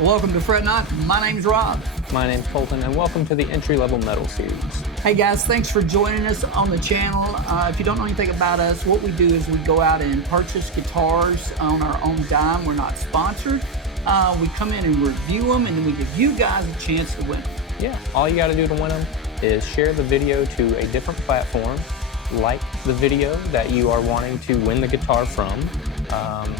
Welcome to Fret Not. My name's Rob. My name's Colton, and welcome to the entry-level metal series. Hey guys, thanks for joining us on the channel. If you don't know anything about us, what we do is we go out and purchase guitars on our own dime. We're not sponsored. We come in and review them, and then we give you guys a chance to win them. Yeah, all you got to do to win them is share the video to a different platform, like the video that you are wanting to win the guitar from,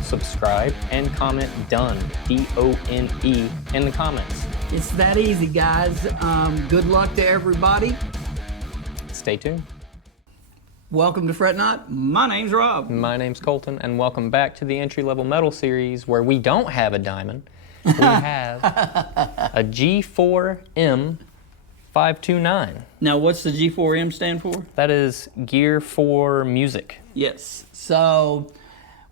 subscribe, and comment DONE, D-O-N-E, in the comments. It's that easy, guys. Good luck to everybody. Stay tuned. Welcome to Fret Not. My name's Rob. My name's Colton, and welcome back to the entry-level metal series where we don't have a diamond. We have a G4M 529. Now, what's the G4M stand for? That is gear for music. Yes. So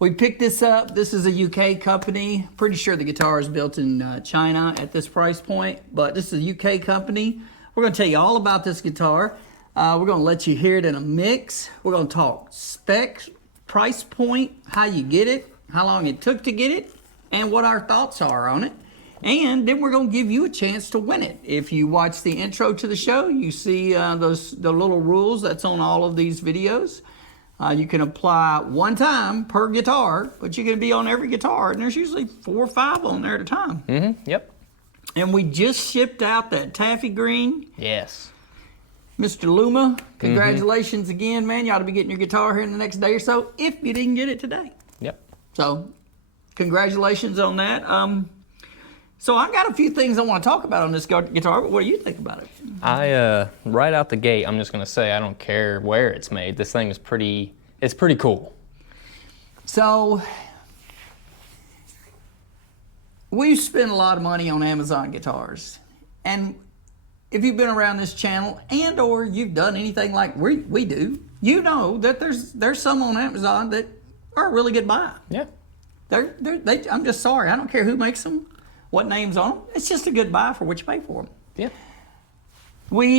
we picked this up. This is a UK company. Pretty sure the guitar is built in China at this price point, but this is a UK company. We're going to tell you all about this guitar. We're going to let you hear it in a mix. We're going to talk specs, price point, how you get it, how long it took to get it, and what our thoughts are on it. And then we're going to give you a chance to win it. If you watch the intro to the show, you see the little rules that's on all of these videos. You can apply one time per guitar, but you're going to be on every guitar, and there's usually 4 or 5 on there at a time. Mm-hmm, yep. And we just shipped out that taffy green. Yes. Mr. Luma, congratulations again, man. You ought to be getting your guitar here in the next day or so, if you didn't get it today. Yep. So, congratulations on that. So I got a few things I want to talk about on this guitar, but what do you think about it? Right out the gate, I'm just gonna say I don't care where it's made. This thing is it's pretty cool. So, we've spent a lot of money on Amazon guitars. And if you've been around this channel and or you've done anything like we do, you know that there's some on Amazon that are a really good buy. Yeah. I'm just sorry, I don't care who makes them, what name's on them. It's just a good buy for what you pay for them. Yeah.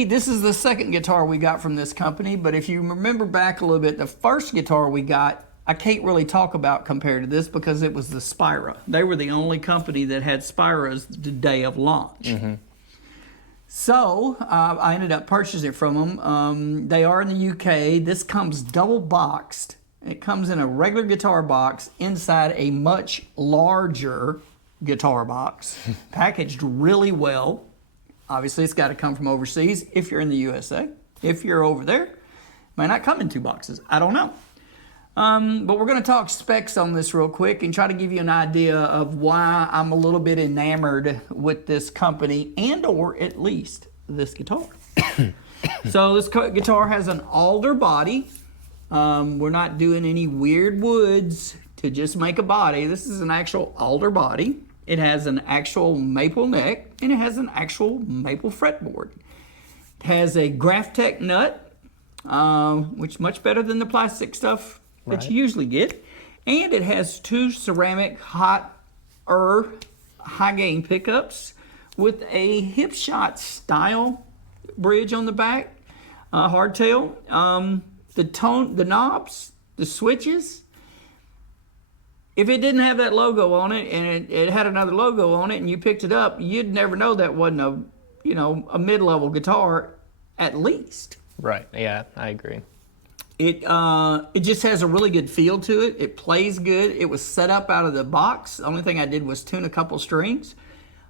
This is the second guitar we got from this company, but if you remember back a little bit, the first guitar we got, I can't really talk about compared to this because it was the Spira. They were the only company that had Spiras the day of launch. Mm-hmm. So I ended up purchasing it from them. They are in the UK. This comes double boxed. It comes in a regular guitar box inside a much larger guitar box, packaged really well. Obviously, it's got to come from overseas if you're in the USA. If you're over there, it might not come in 2 boxes. I don't know. But we're going to talk specs on this real quick and try to give you an idea of why I'm a little bit enamored with this company and or at least this guitar. So this guitar has an alder body. We're not doing any weird woods to just make a body. This is an actual alder body. It has an actual maple neck, and it has an actual maple fretboard. It has a Graphtec nut, which is much better than the plastic stuff that you usually get. And it has 2 ceramic high gain pickups with a hip shot style bridge on the back, hardtail. The knobs, the switches, if it didn't have that logo on it and it had another logo on it and you picked it up, you'd never know that wasn't a mid-level guitar at least. Right, yeah, I agree. It just has a really good feel to it. It plays good. It was set up out of the box. The only thing I did was tune a couple strings.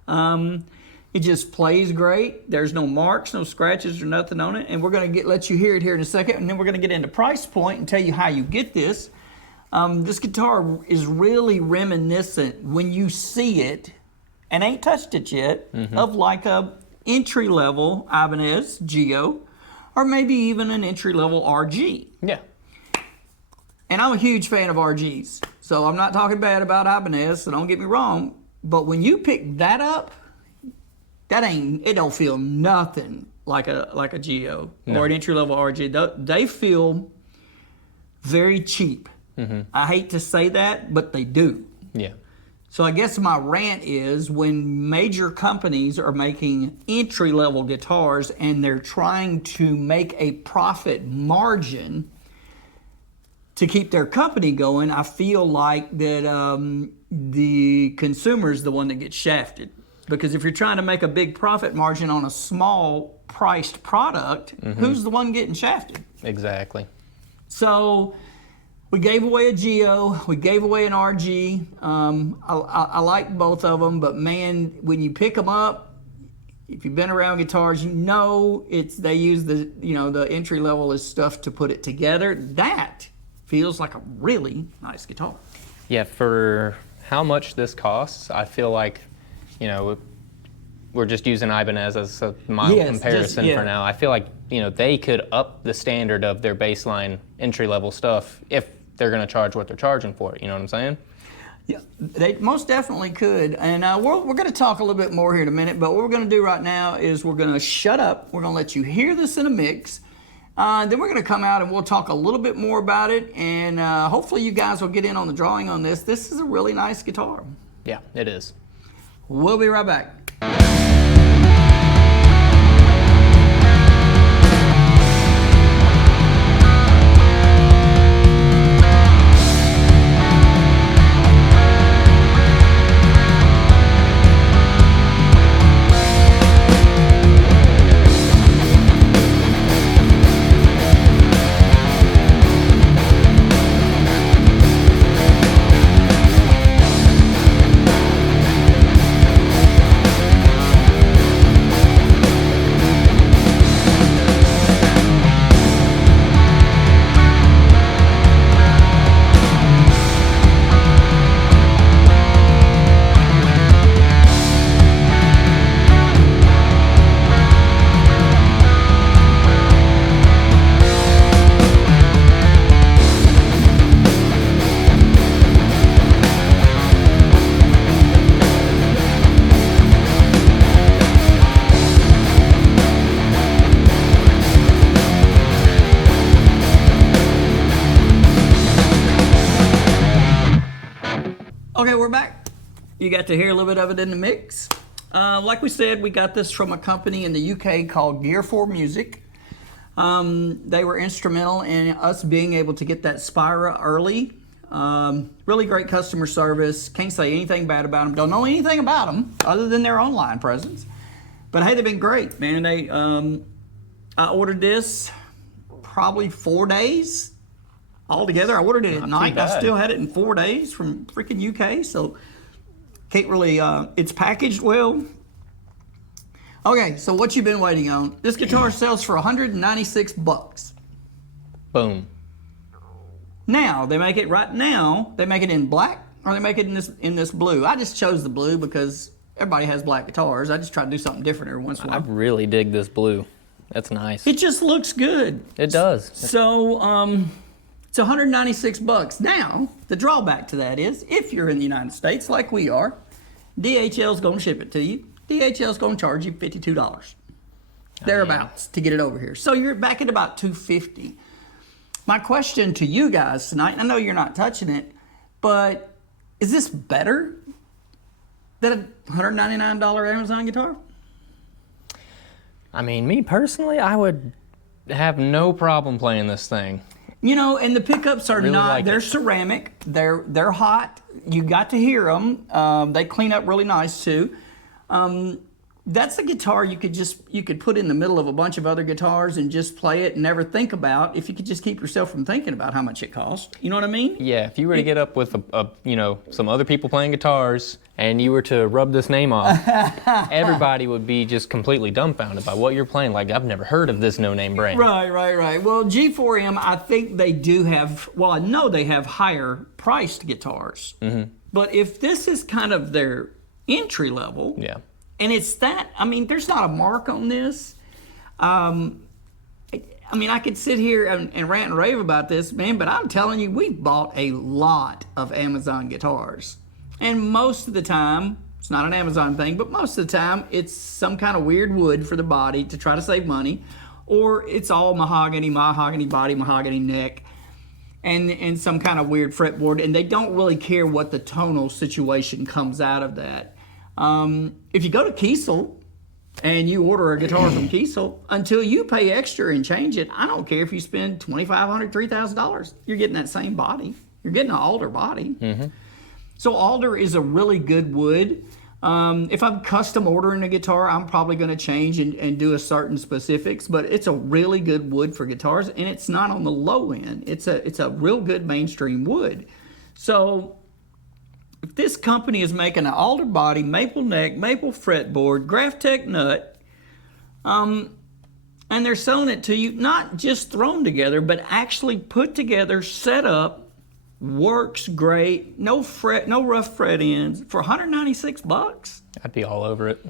It just plays great. There's no marks, no scratches or nothing on it. And we're going to let you hear it here in a second. And then we're going to get into price point and tell you how you get this. This guitar is really reminiscent when you see it, and ain't touched it yet, of like a entry-level Ibanez Geo, or maybe even an entry-level RG. Yeah. And I'm a huge fan of RGs, so I'm not talking bad about Ibanez, so don't get me wrong. But when you pick that up, it don't feel nothing like a Geo or an entry-level RG. They feel very cheap. I hate to say that, but they do. Yeah. So I guess my rant is when major companies are making entry-level guitars and they're trying to make a profit margin to keep their company going, I feel like that the consumer is the one that gets shafted. Because if you're trying to make a big profit margin on a small priced product, who's the one getting shafted? Exactly. So we gave away a Geo, we gave away an RG. I like both of them, but man, when you pick them up, if you've been around guitars, you know they use the the entry level is stuff to put it together. That feels like a really nice guitar. Yeah, for how much this costs, I feel like, we're just using Ibanez as a mild comparison for now. I feel like, they could up the standard of their baseline entry-level stuff if they're going to charge what they're charging for it. You know what I'm saying? Yeah, they most definitely could. And we're going to talk a little bit more here in a minute, but what we're going to do right now is we're going to shut up. We're going to let you hear this in a mix. Then we're going to come out and we'll talk a little bit more about it, and hopefully you guys will get in on the drawing on this. This is a really nice guitar. Yeah, it is. We'll be right back. Okay, we're back. You got to hear a little bit of it in the mix. Like we said, we got this from a company in the UK called G4M. They were instrumental in us being able to get that Spira early. Really great customer service. Can't say anything bad about them. Don't know anything about them other than their online presence. But hey, they've been great, man. I ordered this probably 4 days. Altogether, I ordered it at night. I still had it in 4 days from freaking UK, so can't really, it's packaged well. Okay, so what you been waiting on? This guitar sells for 196 bucks. Boom. Now, they make it in black, or they make it in this blue. I just chose the blue because everybody has black guitars. I just try to do something different every once in a while. I really dig this blue. That's nice. It just looks good. It does. So, it's 196 bucks. Now, the drawback to that is, if you're in the United States like we are, DHL's going to ship it to you. DHL's going to charge you $52. Thereabouts to get it over here. So you're back at about $250. My question to you guys tonight, and I know you're not touching it, but is this better than a $199 Amazon guitar? I mean, me personally, I would have no problem playing this thing. And the pickups are they're ceramic, they're hot. You got to hear them. They clean up really nice too. That's a guitar you could put in the middle of a bunch of other guitars and just play it and never think about, if you could just keep yourself from thinking about how much it costs. You know what I mean? Yeah, if you were to get up with some other people playing guitars and you were to rub this name off, everybody would be just completely dumbfounded by what you're playing. Like, I've never heard of this no-name brand. Right. Well, G4M, I think they do have, I know they have higher priced guitars. Mm-hmm. But if this is kind of their entry level, yeah. And it's that, there's not a mark on this. I could sit here and rant and rave about this, man, but I'm telling you, we bought a lot of Amazon guitars. And most of the time, it's not an Amazon thing, but most of the time, it's some kind of weird wood for the body to try to save money, or it's all mahogany body, mahogany neck, and some kind of weird fretboard, and they don't really care what the tonal situation comes out of that. If you go to Kiesel and you order a guitar from Kiesel, until you pay extra and change it, I don't care if you spend $2,500, $3,000, you're getting that same body. You're getting an alder body. Mm-hmm. So alder is a really good wood. If I'm custom ordering a guitar, I'm probably going to change and do a certain specifics, but it's a really good wood for guitars, and it's not on the low end. It's a real good mainstream wood. So if this company is making an alder body, maple neck, maple fretboard, Graphtec nut, and they're selling it to you, not just thrown together, but actually put together, set up, works great, no rough fret ends for $196. I'd be all over it.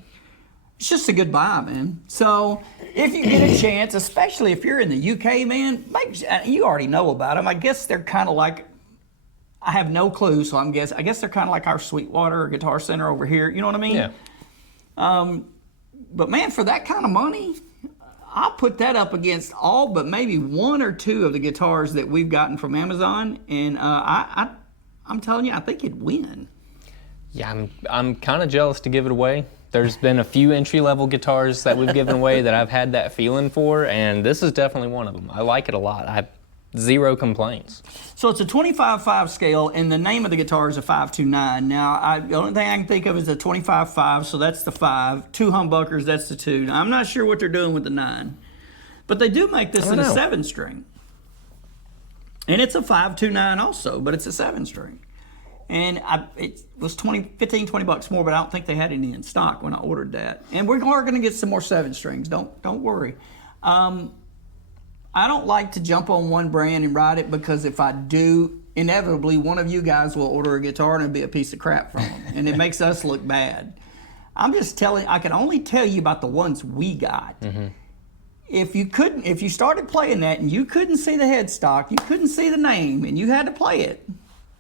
It's just a good buy, man. So if you get a chance, especially if you're in the UK, man, you already know about them. I guess they're kind of like, I have no clue, so I guess they're kind of like our Sweetwater or Guitar Center over here. You know what I mean? Yeah. But man, for that kind of money, I'll put that up against all but maybe one or two of the guitars that we've gotten from Amazon, and I'm telling you, I think it'd win. Yeah, I'm kind of jealous to give it away. There's been a few entry-level guitars that we've given away that I've had that feeling for, and this is definitely one of them. I like it a lot. I have zero complaints. So it's a 25/5 scale, and the name of the guitar is a 529. Now, the only thing I can think of is a 25/5, so that's the 5. 2 humbuckers, that's the 2. Now, I'm not sure what they're doing with the 9. But they do make this in a 7-string. And it's a 529 also, but it's a 7-string. And it was 15, 20 bucks more, but I don't think they had any in stock when I ordered that. And we are going to get some more 7-strings. Don't worry. I don't like to jump on one brand and ride it, because if I do, inevitably one of you guys will order a guitar and it'll be a piece of crap from them, and it makes us look bad. I'm just telling. I can only tell you about the ones we got. Mm-hmm. If you started playing that and you couldn't see the headstock, you couldn't see the name, and you had to play it,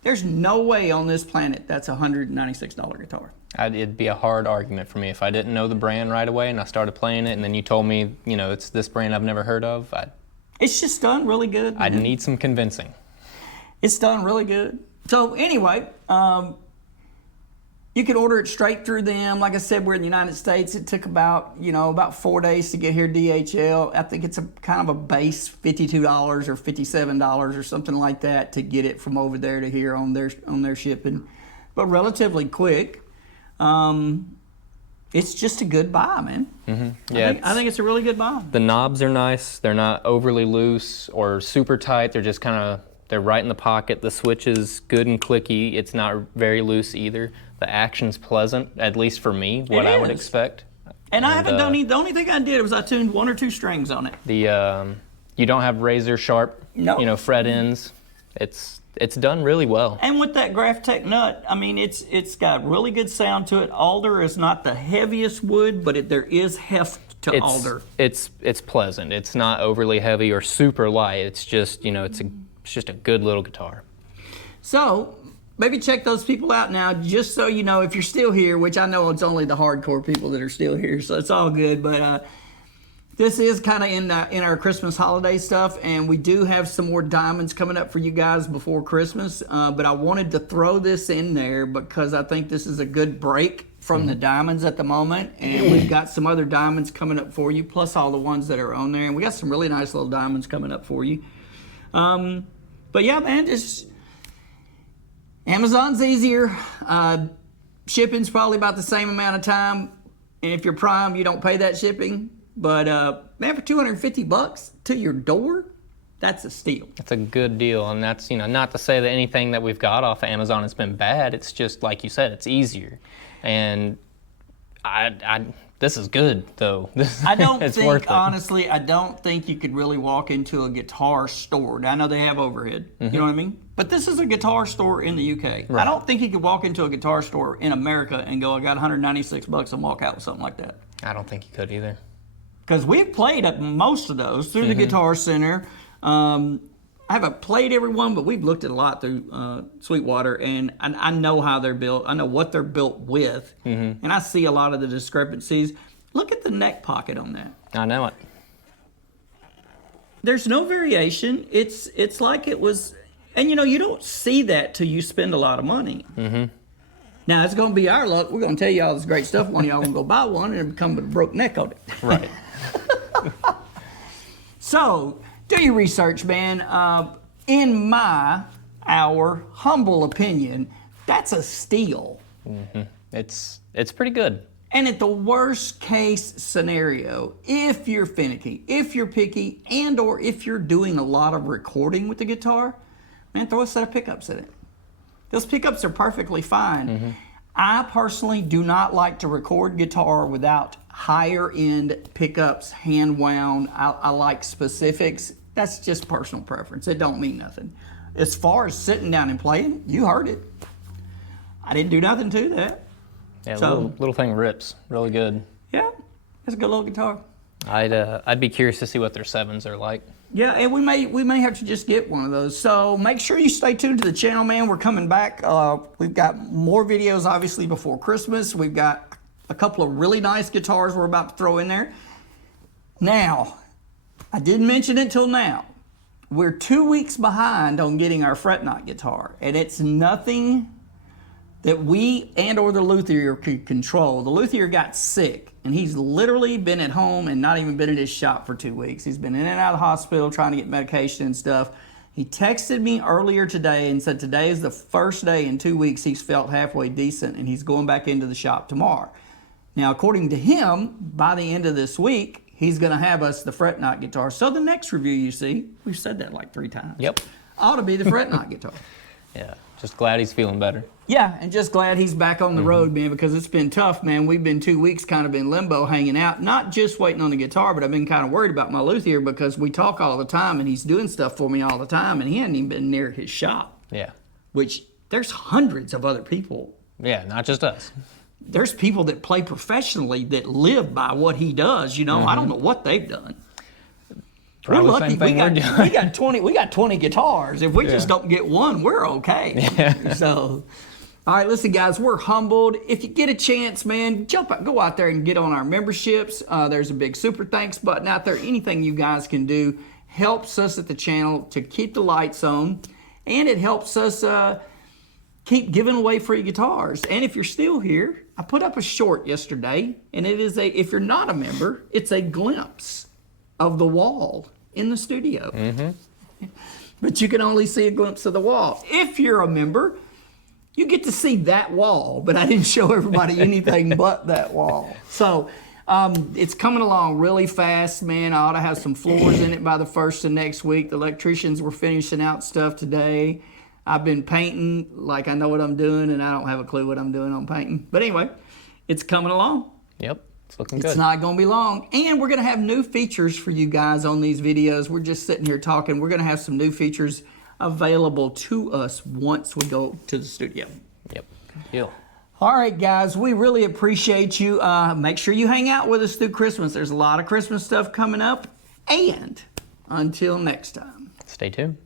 there's no way on this planet that's a $196 guitar. It'd be a hard argument for me if I didn't know the brand right away and I started playing it, and then you told me, it's this brand I've never heard of. It's just done really good, man. I'd need some convincing. It's done really good. So anyway, you can order it straight through them. Like I said, we're in the United States. It took about 4 days to get here DHL. I think it's a kind of a base $52 or $57 or something like that to get it from over there to here on their shipping, but relatively quick. It's just a good buy, man. Mm-hmm. Yeah, I think it's a really good buy. The knobs are nice. They're not overly loose or super tight. They're just they're right in the pocket. The switch is good and clicky. It's not very loose either. The action's pleasant, at least for me, what I would expect. And I haven't done the only thing I did was I tuned 1 or 2 strings on it. You don't have razor sharp, fret ends. It's done really well. And with that Graphtec nut, I mean, it's got really good sound to it. Alder is not the heaviest wood, but there is heft to alder. It's pleasant. It's not overly heavy or super light. It's just, it's just a good little guitar. So maybe check those people out now, just so you know, if you're still here, which I know it's only the hardcore people that are still here, so it's all good. But this is kind of in our Christmas holiday stuff, and we do have some more diamonds coming up for you guys before Christmas. But I wanted to throw this in there because I think this is a good break from the diamonds at the moment, and we've got some other diamonds coming up for you, plus all the ones that are on there, and we got some really nice little diamonds coming up for you. But yeah, man, just Amazon's easier. Shipping's probably about the same amount of time, and if you're Prime, you don't pay that shipping. But man, for $250 to your door, that's a steal. That's a good deal, and that's not to say that anything that we've got off of Amazon has been bad. It's just like you said, it's easier, and this is good though. I don't think honestly, I don't think you could really walk into a guitar store. I know they have overhead, you know what I mean? But this is a guitar store in the UK. Right. I don't think you could walk into a guitar store in America and go, I got $196 and walk out with something like that. I don't think you could either. Because we've played at most of those through the Guitar Center. I haven't played every one, but we've looked at a lot through Sweetwater, and I know how they're built. I know what they're built with, and I see a lot of the discrepancies. Look at the neck pocket on that. I know it. There's no variation. It's like it was, and you don't see that till you spend a lot of money. Mm-hmm. Now, it's going to be our luck. We're going to tell you all this great stuff. One of y'all going to go buy one and come with a broke neck on it. Right. So, do your research, man. In our humble opinion, that's a steal. Mm-hmm. It's pretty good. And at the worst case scenario, if you're finicky, if you're picky, and or if you're doing a lot of recording with the guitar, man, throw a set of pickups in it. Those pickups are perfectly fine. I personally do not like to record guitar without higher end pickups, hand wound. I like specifics. That's just personal preference. It don't mean nothing. As far as sitting down and playing, you heard it. I didn't do nothing to that. Yeah, So- little thing rips really good. Yeah, it's a good little guitar. I'd be curious to see what their 7s are like. Yeah, and we may have to just get one of those. So make sure you stay tuned to the channel, man. We're coming back. We've got more videos, obviously, before Christmas. We've got a couple of really nice guitars we're about to throw in there. Now, I didn't mention it till now. We're 2 weeks behind on getting our fret knot guitar, and it's nothing that we and or the luthier could control. The luthier got sick, and he's literally been at home and not even been in his shop for 2 weeks. He's been in and out of the hospital trying to get medication and stuff. He texted me earlier today and said today is the first day in 2 weeks he's felt halfway decent, and he's going back into the shop tomorrow. Now, according to him, by the end of this week, he's gonna have us the fret knot guitar. So the next review you see, we've said that like 3 times. Yep. Ought to be the fret knot guitar. Yeah, just glad he's feeling better. Yeah, and just glad he's back on the road, man, because it's been tough, man. We've been 2 weeks kind of in limbo hanging out, not just waiting on the guitar, but I've been kind of worried about my luthier because we talk all the time and he's doing stuff for me all the time and he hadn't even been near his shop, Yeah. which there's hundreds of other people. Yeah, not just us. There's people that play professionally that live by what he does, you know. I don't know what they've done. Probably We're the lucky. same thing We we're doing. got 20 guitars. If we just don't get one, we're okay. So, all right, listen, guys, we're humbled. If you get a chance, man, go out there and get on our memberships. There's a big super thanks button out there. Anything you guys can do helps us at the channel to keep the lights on, and it helps us keep giving away free guitars. And if you're still here, I put up a short yesterday, and it is if you're not a member, it's a glimpse of the wall in the studio. But you can only see a glimpse of the wall. If you're a member, you get to see that wall, but I didn't show everybody anything but that wall. So it's coming along really fast, man. I ought to have some floors in it by the 1st of next week. The electricians were finishing out stuff today. I've been painting like I know what I'm doing, and I don't have a clue what I'm doing on painting. But anyway, it's coming along. Yep, it's looking good. It's not going to be long. And we're going to have new features for you guys on these videos. We're just sitting here talking. We're going to have some new features available to us once we go to the studio. Yep, deal. All right, guys, we really appreciate you. Make sure you hang out with us through Christmas. There's a lot of Christmas stuff coming up. And until next time. Stay tuned.